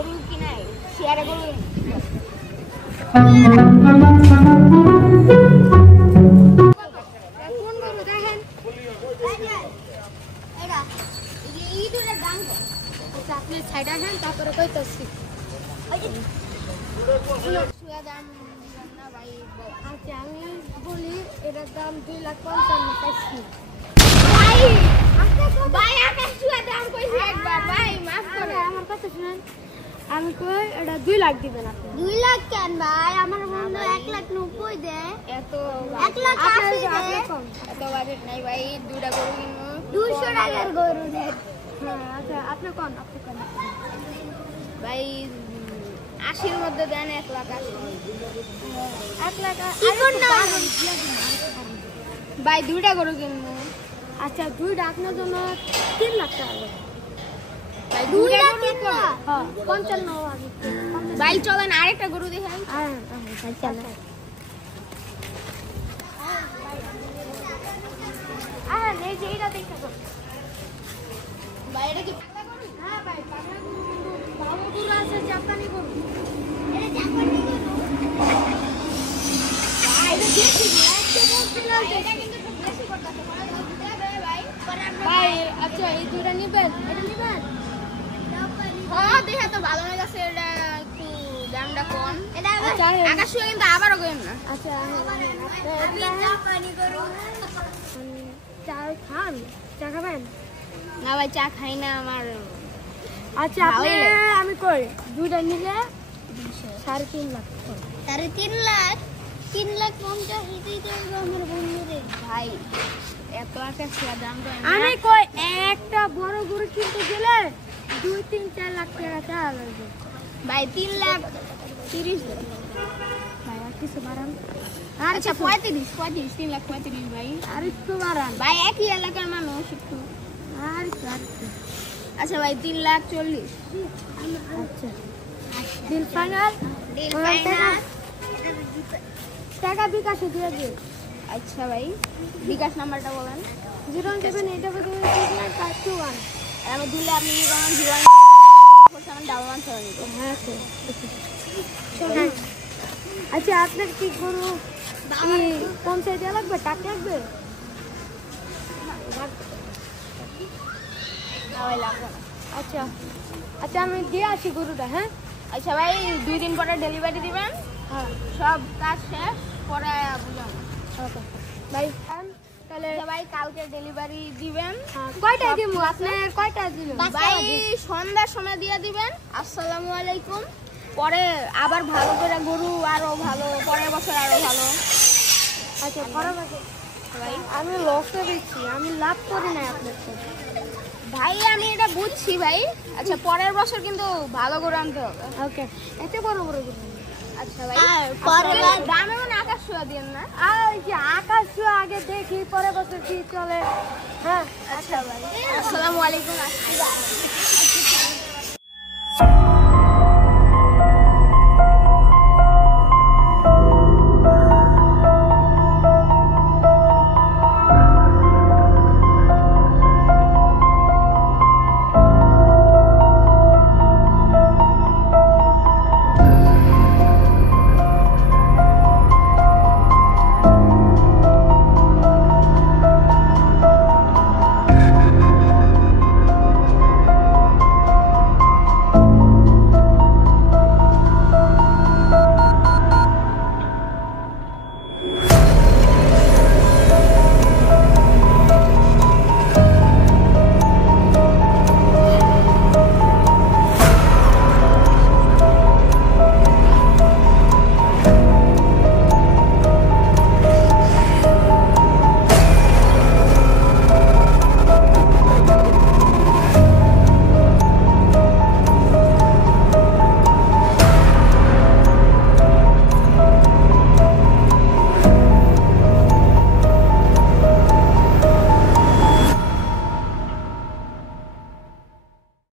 গরু কিনাই শেয়ারে গরু কোন গরু দেখেন এটা এই দুটোর দাম কত আচ্ছা আপনি ছাইডা দেন তারপরে কইতাছি সুয়া দাম দিবেন না ভাই আচ্ছা আমি বলি এটার দাম 2,55,000 পাইছি ভাই ভাই আকাশ সুয়া দাম কইছি একবার ভাই মাফ করে আমার কথা শুনেন আমি কই এটা 2 লাখ দিবেন আপনি 2 লাখ কেন ভাই আমার বন্ধু 1,90,000 দেয় এত 1,80,000 দেয় এত বাজেট নাই ভাই দুইটা গরু কিনবো 200 টাকার গরু নেন হ্যাঁ আচ্ছা আপনি কোন ভাই 80 এর মধ্যে দেন 1,80,000 ভাই দুইটা গরু কিনবো আচ্ছা দুইটা আপনার জন্য 3 লাখ টাকা ভাই 2 লাখ কিনবো হ্যাঁ 55 ভাই চলেন আরেকটা গরু দেখাই হ্যাঁ ভাই চলেন এই যে এটা দেখো ভাই এটা কি পাগলা গরু হ্যাঁ ভাই পাগলা গরু ভালো গরু আছে জাপানি গরু এটা জাপানি গরু ভাই এটা দেখি একটা বলছিল এটা কিন্তু একটু বেশি করতেছে ভাই আচ্ছা এই দুটো নিবেন এটা নিবেন হ্যাঁ দেখে তো ভালো হয়ে গেছে এটা একটু দামটা কম এটা আকাশ কিন্তু আবারও কম না আচ্ছা জাপানি গরু চা খান চা খাবেন না ভাই চা খাই না আমার আচ্ছা আপনি আমি কই দুইটা নিলে 3.5 লাখ 3.5 লাখ 3,50,000 হিতেই তো আমার বন্ধু রে ভাই এত আকাশ দাম আমি কই একটা বড় গরু কিনতে গেলে 2-3-4 লাখ টাকা চা লাগবে ভাই 3,30,000 ভাই আর কিছু বাড়ান আচ্ছা 35 3,35,000 ভাই আর একটু বাড়ান ভাই একই এলাকার মানুষ একটু আর আচ্ছা ভাই 3,40,000 আচ্ছা দিল ফাইনাল টাকা বিকাশে দিয়ে দিন আচ্ছা ভাই বিকাশ নাম্বারটা বলেন 07851 আমি দিলে আপনি বলেন 014711 হ্যাঁ আচ্ছা আপনার কি গরু কোন সাইডে লাগবে টাকা লাগবে আচ্ছা আচ্ছা আমি দিয়ে আসি গরুটা হ্যাঁ আচ্ছা ভাই 2 দিন পরে ডেলিভারি দিবেন হ্যাঁ সব কাজ শেষ পরে বুঝান ওকে ভাই তাহলে ভাই কালকে ডেলিভারি দিবেন কয়টা দিব আপনি কয়টা দিবেন ভাই সন্ধ্যার সময় দিয়ে দিবেন আসসালামু আলাইকুম পরে আবার ভালো করে গরু আরো ভালো পরের বছর আরো ভালো আচ্ছা পরের বছর ভাই আমি লসে দিচ্ছি আমি লাভ করি না আপনার সাথে ভাই আমি এটা বুঝছি ভাই আচ্ছা পরের বছর কিন্তু ভালো গরু আনতে হবে ওকে এত বড় বড় গরু আচ্ছা ভাই পরের দামে মানে আকাশ ছোঁয়া দেন না আর ওই যে আকাশ ছোঁয়া আগে দেখি পরের বছর কি চলে হ্যাঁ আচ্ছা ভাই আসসালামু আলাইকুম